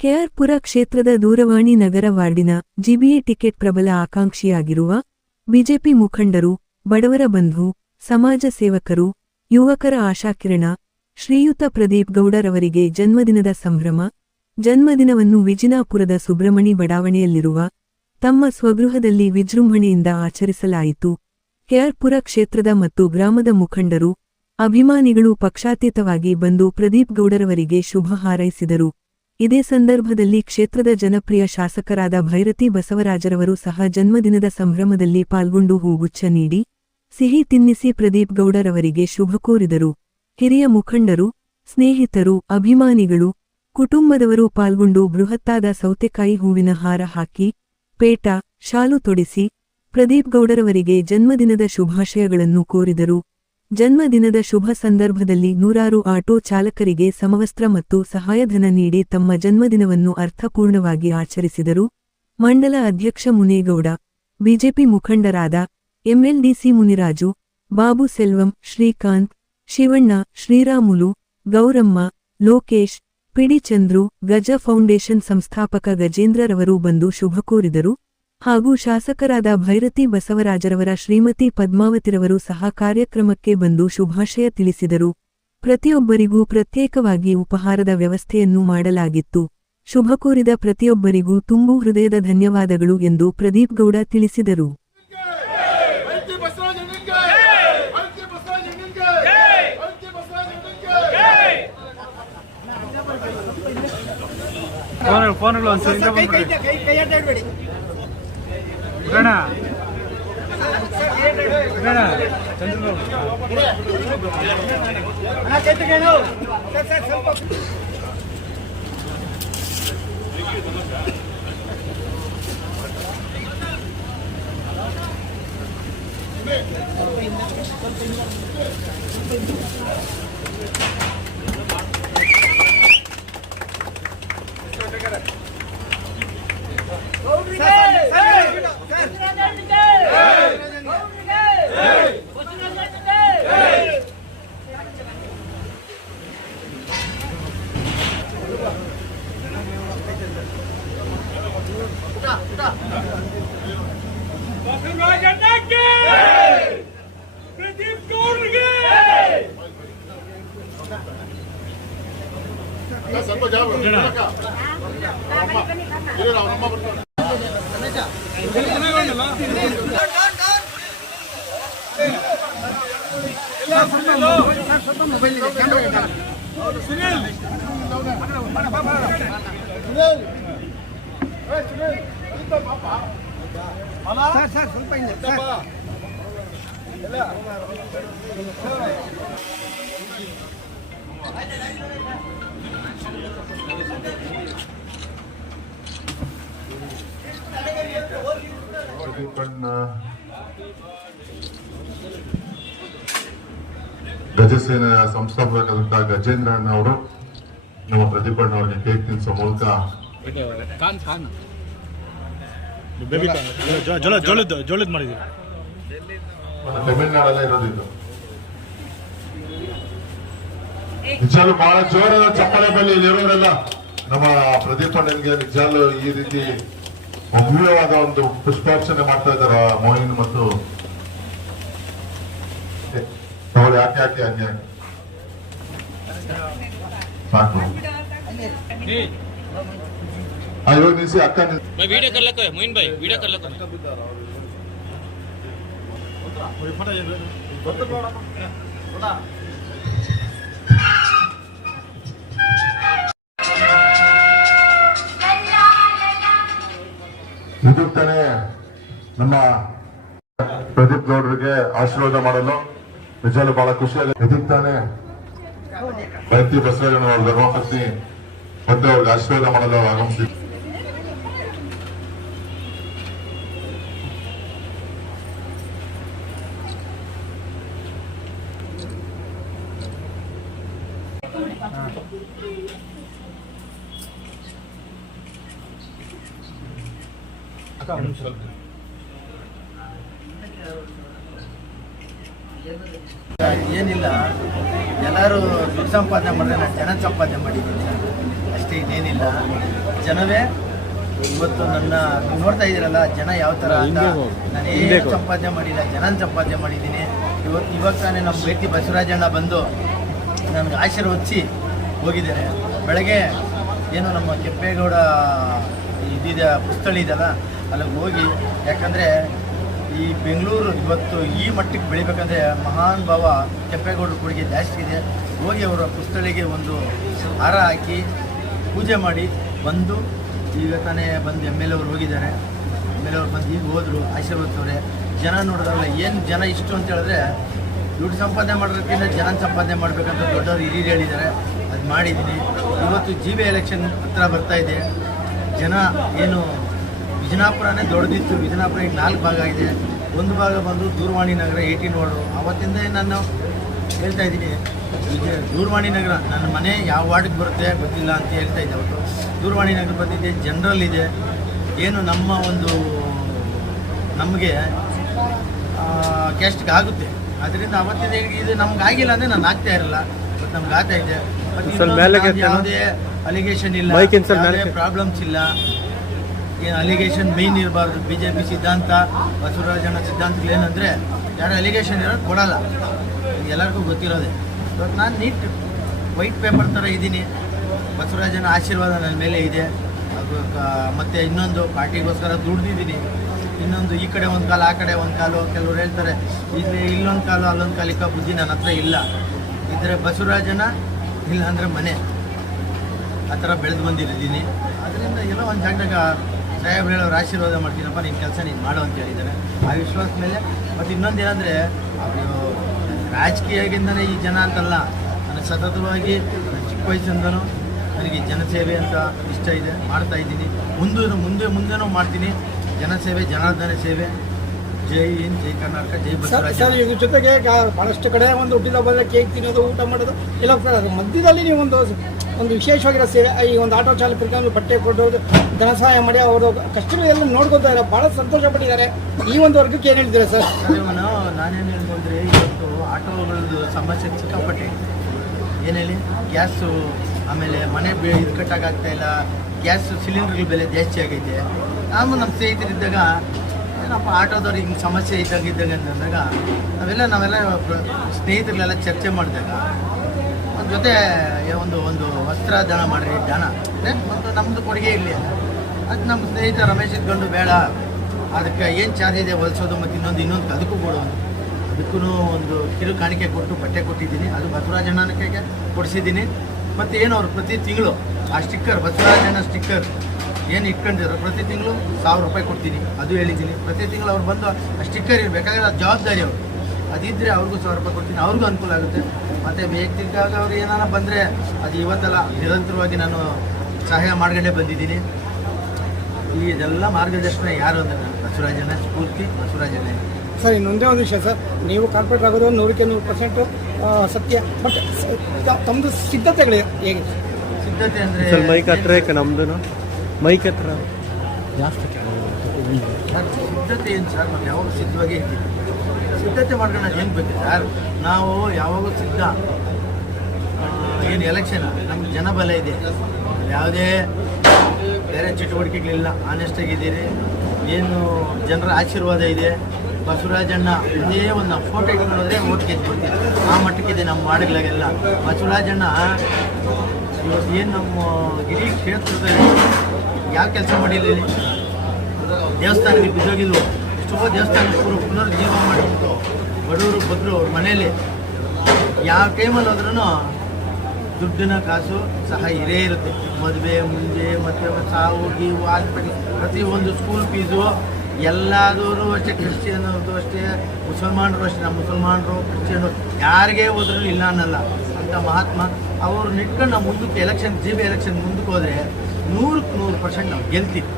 ಕೆಆರ್ಪುರ ಕ್ಷೇತ್ರದ ದೂರವಾಣಿ ನಗರ ವಾರ್ಡಿನ ಜಿಬಿಎ ಟಿಕೆಟ್ ಪ್ರಬಲ ಆಕಾಂಕ್ಷಿಯಾಗಿರುವ ಬಿಜೆಪಿ ಮುಖಂಡರು, ಬಡವರ ಬಂಧು, ಸಮಾಜ ಸೇವಕರು, ಯುವಕರ ಆಶಾಕಿರಣ ಶ್ರೀಯುತ ಪ್ರದೀಪ್ ಗೌಡರವರಿಗೆ ಜನ್ಮದಿನದ ಸಂಭ್ರಮ. ಜನ್ಮದಿನವನ್ನು ವಿಜಿನಾಪುರದ ಸುಬ್ರಹ್ಮಣಿ ಬಡಾವಣೆಯಲ್ಲಿರುವ ತಮ್ಮ ಸ್ವಗೃಹದಲ್ಲಿ ವಿಜೃಂಭಣೆಯಿಂದ ಆಚರಿಸಲಾಯಿತು. ಕೆಆರ್ಪುರ ಕ್ಷೇತ್ರದ ಮತ್ತು ಗ್ರಾಮದ ಮುಖಂಡರು, ಅಭಿಮಾನಿಗಳು ಪಕ್ಷಾತೀತವಾಗಿ ಬಂದು ಪ್ರದೀಪ್ ಗೌಡರವರಿಗೆ ಶುಭ ಹಾರೈಸಿದರು. ಇದೇ ಸಂದರ್ಭದಲ್ಲಿ ಕ್ಷೇತ್ರದ ಜನಪ್ರಿಯ ಶಾಸಕರಾದ ಭೈರತಿ ಬಸವರಾಜರವರು ಸಹ ಜನ್ಮದಿನದ ಸಂಭ್ರಮದಲ್ಲಿ ಪಾಲ್ಗೊಂಡು ಹೂಗುಚ್ಛ ನೀಡಿ, ಸಿಹಿ ತಿನ್ನಿಸಿ ಪ್ರದೀಪ್ ಗೌಡರವರಿಗೆ ಶುಭ ಕೋರಿದರು. ಹಿರಿಯ ಮುಖಂಡರು, ಸ್ನೇಹಿತರು, ಅಭಿಮಾನಿಗಳು, ಕುಟುಂಬದವರು ಪಾಲ್ಗೊಂಡು ಬೃಹತ್ತಾದ ಸೌತೆಕಾಯಿ ಹೂವಿನ ಹಾರ ಹಾಕಿ, ಪೇಟ, ಶಾಲು ತೊಡಿಸಿ, ಪ್ರದೀಪ್ ಗೌಡರವರಿಗೆ ಜನ್ಮದಿನದ ಶುಭಾಶಯಗಳನ್ನು ಕೋರಿದರು. ಜನ್ಮದಿನದ ಶುಭ ಸಂದರ್ಭದಲ್ಲಿ ನೂರಾರು ಆಟೋ ಚಾಲಕರಿಗೆ ಸಮವಸ್ತ್ರ ಮತ್ತು ಸಹಾಯಧನ ನೀಡಿ ತಮ್ಮ ಜನ್ಮದಿನವನ್ನು ಅರ್ಥಪೂರ್ಣವಾಗಿ ಆಚರಿಸಿದರು. ಮಂಡಲ ಅಧ್ಯಕ್ಷ ಮುನೇಗೌಡ, ಬಿಜೆಪಿ ಮುಖಂಡರಾದ ಎಂಎಲ್ಡಿಸಿ ಮುನಿರಾಜು, ಬಾಬು ಸೆಲ್ವಂ, ಶ್ರೀಕಾಂತ್, ಶಿವಣ್ಣ, ಶ್ರೀರಾಮುಲು, ಗೌರಮ್ಮ, ಲೋಕೇಶ್, ಪಿಡಿ ಚಂದ್ರು, ಗಜ ಫೌಂಡೇಶನ್ ಸಂಸ್ಥಾಪಕ ಗಜೇಂದ್ರರವರು ಬಂದು ಶುಭ ಕೋರಿದರು. ಹಾಗೂ ಶಾಸಕರಾದ ಭೈರತಿ ಬಸವರಾಜರವರ ಶ್ರೀಮತಿ ಪದ್ಮಾವತಿರವರು ಸಹ ಕಾರ್ಯಕ್ರಮಕ್ಕೆ ಬಂದು ಶುಭಾಶಯ ತಿಳಿಸಿದರು. ಪ್ರತಿಯೊಬ್ಬರಿಗೂ ಪ್ರತ್ಯೇಕವಾಗಿ ಉಪಹಾರದ ವ್ಯವಸ್ಥೆಯನ್ನು ಮಾಡಲಾಗಿತ್ತು. ಶುಭ ಕೋರಿದ ಪ್ರತಿಯೊಬ್ಬರಿಗೂ ತುಂಬು ಹೃದಯದ ಧನ್ಯವಾದಗಳು ಎಂದು ಪ್ರದೀಪ್ ಗೌಡ ತಿಳಿಸಿದರು. ಗಜಸೇನೆಯ ಸಂಸ್ಥಾಪಕರಾದ ಗಜೇಂದ್ರ ಅಣ್ಣವರು ನಮ್ಮ ಪ್ರದೀಪ್ ಅಣ್ಣ ಅವರಿಗೆ ಕೇಕ್ ತಿನ್ನಿಸೋ ಮೂಲಕ ತಮಿಳ್ನಾಡಲ್ಲೇ ಇರೋದಿದ್ದು ನಿಜಾಲು ಬಹಳ ಜೋರಾದ ಚಪ್ಪಳೆ ಬಲ್ಲಿ ಇಲ್ಲಿರೋರೆಲ್ಲ ನಮ್ಮ ಪ್ರದೀಪ್ ಅಣ್ಣನಿಗೆ ನಿಜಾಲು ಈ ರೀತಿ ಭವ್ಯವಾದ ಒಂದು ಪುಷ್ಪಾರ್ಚನೆ ಮಾಡ್ತಾ ಇದ್ದಾರೆ ಮೋಹಿನ್ ಮತ್ತು ಅವಳು ಯಾಕೆ ಹಂಗೆ ಸಾಕು ಇವಾಗ ನಿಲ್ಸಿ ಅಕ್ಕ वीडियो कर लेते हैं मोइन भाई वीडियो कर लेते हैं ಇದು ತಾನೇ ನಮ್ಮ ಪ್ರದೀಪ್ ಗೌಡರಿಗೆ ಆಶೀರ್ವಾದ ಮಾಡಲು ನಿಜಾಲು ಬಹಳ ಖುಷಿಯಾಗುತ್ತೆ. ಇದಕ್ಕೆ ತಾನೇ ಭೈರತಿ ಬಸವರಾಜನವರ ಧರ್ಮಪತ್ನಿ ಮತ್ತೆ ಅವ್ರಿಗೆ ಆಶೀರ್ವಾದ ಮಾಡಲು ಆಗಮಿಸಿದ್ರು. ಏನಿಲ್ಲ, ಎಲ್ಲರೂ ದುಡ್ಡು ಸಂಪಾದನೆ ಮಾಡಿದ್ರೆ ನಾನು ಜನ ಸಂಪಾದನೆ ಮಾಡಿದ್ದೀನಿ ಅಷ್ಟೇ, ಇನ್ನೇನಿಲ್ಲ. ಜನವೇ ಇವತ್ತು ನನ್ನ ನೀವು ನೋಡ್ತಾ ಇದ್ದೀರಲ್ಲ, ಜನ ಯಾವ ಥರ ಅಂತ. ನಾನು ಏನು ಸಂಪಾದನೆ ಮಾಡಿಲ್ಲ, ಜನ ಸಂಪಾದನೆ ಮಾಡಿದ್ದೀನಿ. ಇವಾಗ ತಾನೇ ನಮ್ಮ ವ್ಯಕ್ತಿ ಬಸವರಾಜಣ್ಣ ಬಂದು ನನಗೆ ಆಶೀರ್ವದಿಸಿ ಹೋಗಿದ್ದಾರೆ. ಬೆಳಗ್ಗೆ ಏನು ನಮ್ಮ ಕೆಂಪೇಗೌಡ ಇದಿದೆ ಪುಸ್ತಳಿ ಇದೆಯಲ್ಲ, ಅಲ್ಲಿಗೆ ಹೋಗಿ, ಯಾಕಂದರೆ ಈ ಬೆಂಗಳೂರು ಇವತ್ತು ಈ ಮಟ್ಟಕ್ಕೆ ಬೆಳಿಬೇಕಂದ್ರೆ ಮಹಾನ್ ಭಾವ ಕೆಂಪೇಗೌಡರ ಕೊಡುಗೆ ಜಾಸ್ತಿ ಇದೆ. ಹೋಗಿ ಅವರ ಪುಸ್ತಳಿಗೆ ಒಂದು ಹಾರ ಹಾಕಿ ಪೂಜೆ ಮಾಡಿ ಬಂದು, ಈಗ ತಾನೇ ಬಂದು ಎಮ್ ಎಲ್ ಎ ಅವ್ರು ಹೋಗಿದ್ದಾರೆ. ಎಮ್ ಎಲ್ ಎ ಅವ್ರು ಬಂದು ಈಗ ಹೋದರು, ಆಶೀರ್ವದಿಸವ್ರೆ. ಜನ ನೋಡಿದ್ರಲ್ಲ, ಏನು ಜನ ಇಷ್ಟು ಅಂತ ಹೇಳಿದ್ರೆ, ದುಡ್ಡು ಸಂಪಾದನೆ ಮಾಡೋದಕ್ಕಿಂತ ಜನ ಸಂಪಾದನೆ ಮಾಡಬೇಕಂತ ದೊಡ್ಡವರು ಹಿರಿಯರು ಹೇಳಿದ್ದಾರೆ. ಅದು ಮಾಡಿದ್ದೀನಿ. ಇವತ್ತು GB ಎಲೆಕ್ಷನ್ ಹತ್ರ ಬರ್ತಾ ಇದೆ. ಜನ ಏನು ವಿಜಯಪುರನೇ ದೊಡ್ಡದಿತ್ತು, ವಿಜಯಪುರ ಈಗ 4 ಭಾಗ ಆಗಿದೆ. ಒಂದು ಭಾಗ ಬಂದು ದೂರವಾಣಿ ನಗರ 18 ವಾರ್ಡು. ಆವತ್ತಿಂದ ನಾನು ಹೇಳ್ತಾ ಇದ್ದೀನಿ, ದೂರವಾಣಿ ನಗರ ನನ್ನ ಮನೆ ಯಾವ ವಾರ್ಡಿಗೆ ಬರುತ್ತೆ ಗೊತ್ತಿಲ್ಲ ಅಂತ ಹೇಳ್ತಾ ಇದ್ದೆ. ಅವತ್ತು ದೂರವಾಣಿ ನಗರ ಬಂದಿದೆ, ಜನರಲ್ ಇದೆ. ಏನು ನಮ್ಮ ಒಂದು ನಮಗೆ ಕ್ಯಾಸ್ಟ್ಗೆ ಆಗುತ್ತೆ. ಅದರಿಂದ ಅವತ್ತಿಂದ ಇದು ನಮ್ಗೆ ಆಗಿಲ್ಲ ಅಂದರೆ ನಾನು ಆಗ್ತಾ ಇರಲ್ಲ. ಬಟ್ ನಮ್ಗೆ ಆಗ್ತಾ ಇದೆ. ಯಾವುದೇ ಅಲಿಗೇಷನ್ ಇಲ್ಲ, ಯಾವುದೇ ಪ್ರಾಬ್ಲಮ್ಸ್ ಇಲ್ಲ. ಏನು ಅಲಿಗೇಷನ್ ಮೇಯ್ನ್ ಇರಬಾರ್ದು. BJP ಸಿದ್ಧಾಂತ, ಬಸವರಾಜಣ್ಣ ಸಿದ್ಧಾಂತಗಳೇನೆಂದರೆ ಯಾರು ಅಲಿಗೇಷನ್ ಇರೋದು ಕೊಡಲ್ಲ, ಎಲ್ಲರಿಗೂ ಗೊತ್ತಿರೋದೆ. ಇವತ್ತು ನಾನು ನೀಟ್ ವೈಟ್ ಪೇಪರ್ ಥರ ಇದ್ದೀನಿ. ಬಸವರಾಜನ ಆಶೀರ್ವಾದ ನನ್ನ ಮೇಲೆ ಇದೆ. ಅದು ಮತ್ತು ಇನ್ನೊಂದು ಪಾರ್ಟಿಗೋಸ್ಕರ ದುಡ್ದಿದ್ದೀನಿ. ಇನ್ನೊಂದು ಈ ಕಡೆ ಒಂದು ಕಾಲು, ಆ ಕಡೆ ಒಂದು ಕಾಲು. ಕೆಲವರು ಹೇಳ್ತಾರೆ ಇಲ್ಲಿ ಇಲ್ಲೊಂದು ಕಾಲು ಅಲ್ಲೊಂದು ಕಾಲಿಕ ಬುದ್ಧಿ ನನ್ನ ಹತ್ರ ಇಲ್ಲ. ಇದ್ದರೆ ಬಸವರಾಜನ, ಇಲ್ಲ ಅಂದರೆ ಮನೆ, ಆ ಥರ ಬೆಳೆದು ಬಂದಿದ್ದೀನಿ. ಅದರಿಂದ ಎಲ್ಲೋ ಒಂದು ಜಾಗದಾಗ ಸಾಹೇಬ್ರು ಹೇಳೋರು ಆಶೀರ್ವಾದ ಮಾಡ್ತೀನಪ್ಪ, ನಿನ್ನ ಕೆಲಸ ನೀನು ಮಾಡೋ ಅಂತ ಹೇಳಿದ್ದಾರೆ. ಆ ವಿಶ್ವಾಸ ಮೇಲೆ. ಮತ್ತು ಇನ್ನೊಂದು ಏನಂದರೆ, ಅವರು ರಾಜಕೀಯದಿಂದಲೇ ಈ ಜನ ಅಂತಲ್ಲ, ನನಗೆ ಸತತವಾಗಿ ಚಿಕ್ಕ ವಯಸ್ಸಿಂದನೂ ನನಗೆ ಜನಸೇವೆ ಅಂತ ಇಷ್ಟ ಇದೆ, ಮಾಡ್ತಾ ಇದ್ದೀನಿ. ಮುಂದೆನೂ ಮಾಡ್ತೀನಿ. ಜನಸೇವೆ, ಜನಾರ್ದನ ಸೇವೆ. ಜೈ ಹಿಂದ್, ಜೈ ಕರ್ನಾಟಕ, ಜೈ ಬಸವರಾಜ. ಸರ್, ಇದ್ರ ಜೊತೆಗೆ ಬಹಳಷ್ಟು ಕಡೆ ಒಂದು ಹುಟ್ಟಿದ ಬಂದರೆ ಕೇಕ್ ತಿನ್ನೋದು, ಊಟ ಮಾಡೋದು ಎಲ್ಲ ಮಧ್ಯದಲ್ಲಿ ನೀವು ಒಂದು ವಿಶೇಷವಾಗಿರೋ ಸೇವೆ, ಈ ಒಂದು ಆಟೋ ಚಾಲಕರಿಗೆ ಒಂದು ಬಟ್ಟೆ ಕೊಡೋದು, ಧನ ಸಹಾಯ ಮಾಡಿ ಅವರು ಕಷ್ಟಗಳು ಎಲ್ಲ ನೋಡ್ಕೊತಾ ಇದ್ದಾರೆ, ಭಾಳ ಸಂತೋಷ ಪಟ್ಟಿದ್ದಾರೆ. ಈ ಒಂದು ವರ್ಗಕ್ಕೆ ಏನು ಹೇಳ್ತೀರಾ ಸರ್? ನಾನೇನು ಹೇಳ್ಕೊಂಡ್ರೆ, ಇವತ್ತು ಆಟೋಗಳದ್ದು ಸಮಸ್ಯೆ ಸಿಕ್ಕಾಪಟ್ಟೆ. ಏನು ಹೇಳಿ, ಗ್ಯಾಸು, ಆಮೇಲೆ ಮನೆ ಇದು ಕಟ್ಟೋಕ್ಕಾಗ್ತಾ ಇಲ್ಲ, ಗ್ಯಾಸ್ ಸಿಲಿಂಡರ್ಗಳ ಬೆಲೆ ಜಾಸ್ತಿ ಆಗೈತೆ. ನಾವು ನಮ್ಮ ಸ್ನೇಹಿತರಿದ್ದಾಗ ಏನಪ್ಪ ಆಟೋದವ್ರಿಗೆ ಹಿಂಗೆ ಸಮಸ್ಯೆ ಇದ್ದಾಗ ಅಂದಾಗ ನಾವೆಲ್ಲ ಸ್ನೇಹಿತರಲ್ಲೆಲ್ಲ ಚರ್ಚೆ ಮಾಡಿದಾಗ ಒಂದು ಜೊತೆ ಒಂದು ವಸ್ತ್ರ ದಾನ ಮಾಡಿರಿ, ದಾನ ಅಂದರೆ ಒಂದು ನಮ್ಮದು ಕೊಡುಗೆ ಇರಲಿ. ಅದು ನಮ್ಮ ಸ್ನೇಹಿತ ರಮೇಶ್ ಇದ್ಕೊಂಡು ಬೇಡ, ಅದಕ್ಕೆ ಏನು ಚಾರ್ಜ್ ಇದೆ ಹೊಲಿಸೋದು ಮತ್ತು ಇನ್ನೊಂದು ಅದಕ್ಕೂ ಕೊಡೋದು, ಅದಕ್ಕೂ ಒಂದು ಕಿರು ಕಾಣಿಕೆ ಕೊಟ್ಟು ಬಟ್ಟೆ ಕೊಟ್ಟಿದ್ದೀನಿ. ಅದು ಬಸವರಾಜಣ್ಣನಿಗೆ ಕೊಡಿಸಿದ್ದೀನಿ. ಮತ್ತು ಏನು ಅವ್ರು ಪ್ರತಿ ತಿಂಗಳು ಆ ಸ್ಟಿಕ್ಕರ್, ಬಸವರಾಜಣ್ಣ ಸ್ಟಿಕ್ಕರ್ ಏನು ಇಟ್ಕೊಂಡಿರೋ, ಪ್ರತಿ ತಿಂಗಳು 1000 ರೂಪಾಯಿ ಕೊಡ್ತೀನಿ, ಅದು ಹೇಳಿದ್ದೀನಿ. ಪ್ರತಿ ತಿಂಗಳು ಅವ್ರು ಬಂದು ಆ ಸ್ಟಿಕ್ಕರ್ ಇರಬೇಕಾದ್ರೆ ಅದು ಜವಾಬ್ದಾರಿ ಅವರು, ಅದಿದ್ದರೆ ಅವ್ರಿಗೂ 1000 ರೂಪಾಯಿ ಕೊಡ್ತೀನಿ, ಅವ್ರಿಗೂ ಅನುಕೂಲ ಆಗುತ್ತೆ. ಮತ್ತು ವೈಯಕ್ತಿಕವಾಗಿ ಅವ್ರು ಏನಾರ ಬಂದರೆ ಅದು ಇವತ್ತೆಲ್ಲ ನಿರಂತರವಾಗಿ ನಾನು ಸಹಾಯ ಮಾಡ್ಕೊಂಡೇ ಬಂದಿದ್ದೀನಿ. ಈ ಇದೆಲ್ಲ ಮಾರ್ಗದರ್ಶನ ಯಾರು ಅಂದರೆ ನಾನು ಬಸವರಾಜಣ್ಣ, ಸ್ಫೂರ್ತಿ ಬಸವರಾಜಣ್ಣ. ಸರ್, ಇನ್ನೊಂದೇ ಒಂದು ವಿಷಯ ಸರ್, ನೀವು ಕಾರ್ಪೊರೇಟ್ ಆಗೋದು 100% ಸತ್ಯ. ಬಟ್ ತಮ್ಮದು ಸಿದ್ಧತೆಗಳು ಹೇಗೆ? ಸಿದ್ಧತೆ ಅಂದರೆ ಮೈಕ್ ಹತ್ರ ನಮ್ದು ಮೈಕ್ ಹತ್ರ ಜಾಸ್ತಿ ಸಿದ್ಧತೆ ಏನು ಸರ್, ನಾವು ಯಾವಾಗ ಸಿದ್ಧವಾಗೇ ಇದ್ದೀವಿ. ಸಿದ್ಧತೆ ಮಾಡ್ಕೊಂಡು ಹೆಂಗೆ ಬೇಕು ಸರ್, ನಾವು ಯಾವಾಗೂ ಸಿದ್ಧ. ಏನು ಎಲೆಕ್ಷನ್ ನಮ್ಗೆ ಜನಬಲ ಇದೆ, ಯಾವುದೇ ಬೇರೆ ಚಟುವಟಿಕೆಗಳಿಲ್ಲ, ಆನೆಸ್ಟಾಗಿದ್ದೀರಿ. ಏನು ಜನರ ಆಶೀರ್ವಾದ ಇದೆ. ಬಸವರಾಜಣ್ಣ ಒಂದೇ ಒಂದು ಫೋಟೋ ಇಟ್ಕೊಂಡ್ರೆ ಓಟ್ ಗೆದ್ಬಿಡ್ತೀವಿ, ಆ ಮಟ್ಟಕ್ಕಿದೆ ನಮ್ಮ ವಾರ್ಡ್ಗಳಿಗೆಲ್ಲ. ಬಸವರಾಜಣ್ಣ ಇವತ್ತು ಏನು ನಮ್ಮ ಇಡೀ ಕ್ಷೇತ್ರದಲ್ಲಿ ಯಾವ ಕೆಲಸ ಮಾಡಿಲ್ಲ. ದೇವಸ್ಥಾನಕ್ಕೆ ಬಿದ್ದೋಗಿಲ್ವೋ, ಎಷ್ಟೋ ದೇವಸ್ಥಾನ ಪುನರ್ಜೀವ ಮಾಡಿಬಿಟ್ಟು ಬಡವರು ಬಗ್ರು ಅವ್ರ ಮನೇಲಿ ಯಾವ ಟೈಮಲ್ಲಿ ಹೋದ್ರೂ ದುಡ್ಡಿನ ಕಾಸು ಸಹ ಇರೇ ಇರುತ್ತೆ. ಮದುವೆ ಮುಂಜೆ ಮತ್ತು ಸಾವು ಗೀವು ಹಾಸ್ಪಿಟ್ಲ್, ಪ್ರತಿಯೊಂದು ಸ್ಕೂಲ್ ಫೀಸು ಎಲ್ಲಾದರೂ ಅಷ್ಟೇ. ಕ್ರಿಶ್ಚಿಯನ್ ಅವ್ರದ್ದು ಅಷ್ಟೇ, ಮುಸಲ್ಮಾನರು ಅಷ್ಟೇ. ನಮ್ಮ ಮುಸಲ್ಮಾನರು ಕ್ರಿಶ್ಚಿಯನ್ರು ಯಾರಿಗೇ ಹೋದ್ರೂ ಇಲ್ಲ ಅನ್ನಲ್ಲ ಅಂತ ಮಹಾತ್ಮ. ಅವ್ರು ನಿಟ್ಕೊಂಡು ನಾವು ಮುಂದಕ್ಕೆ ಎಲೆಕ್ಷನ್ GB ಎಲೆಕ್ಷನ್ ಮುಂದಕ್ಕೆ ಹೋದರೆ 100% ನಾವು ಗೆಲ್ತೀವಿ.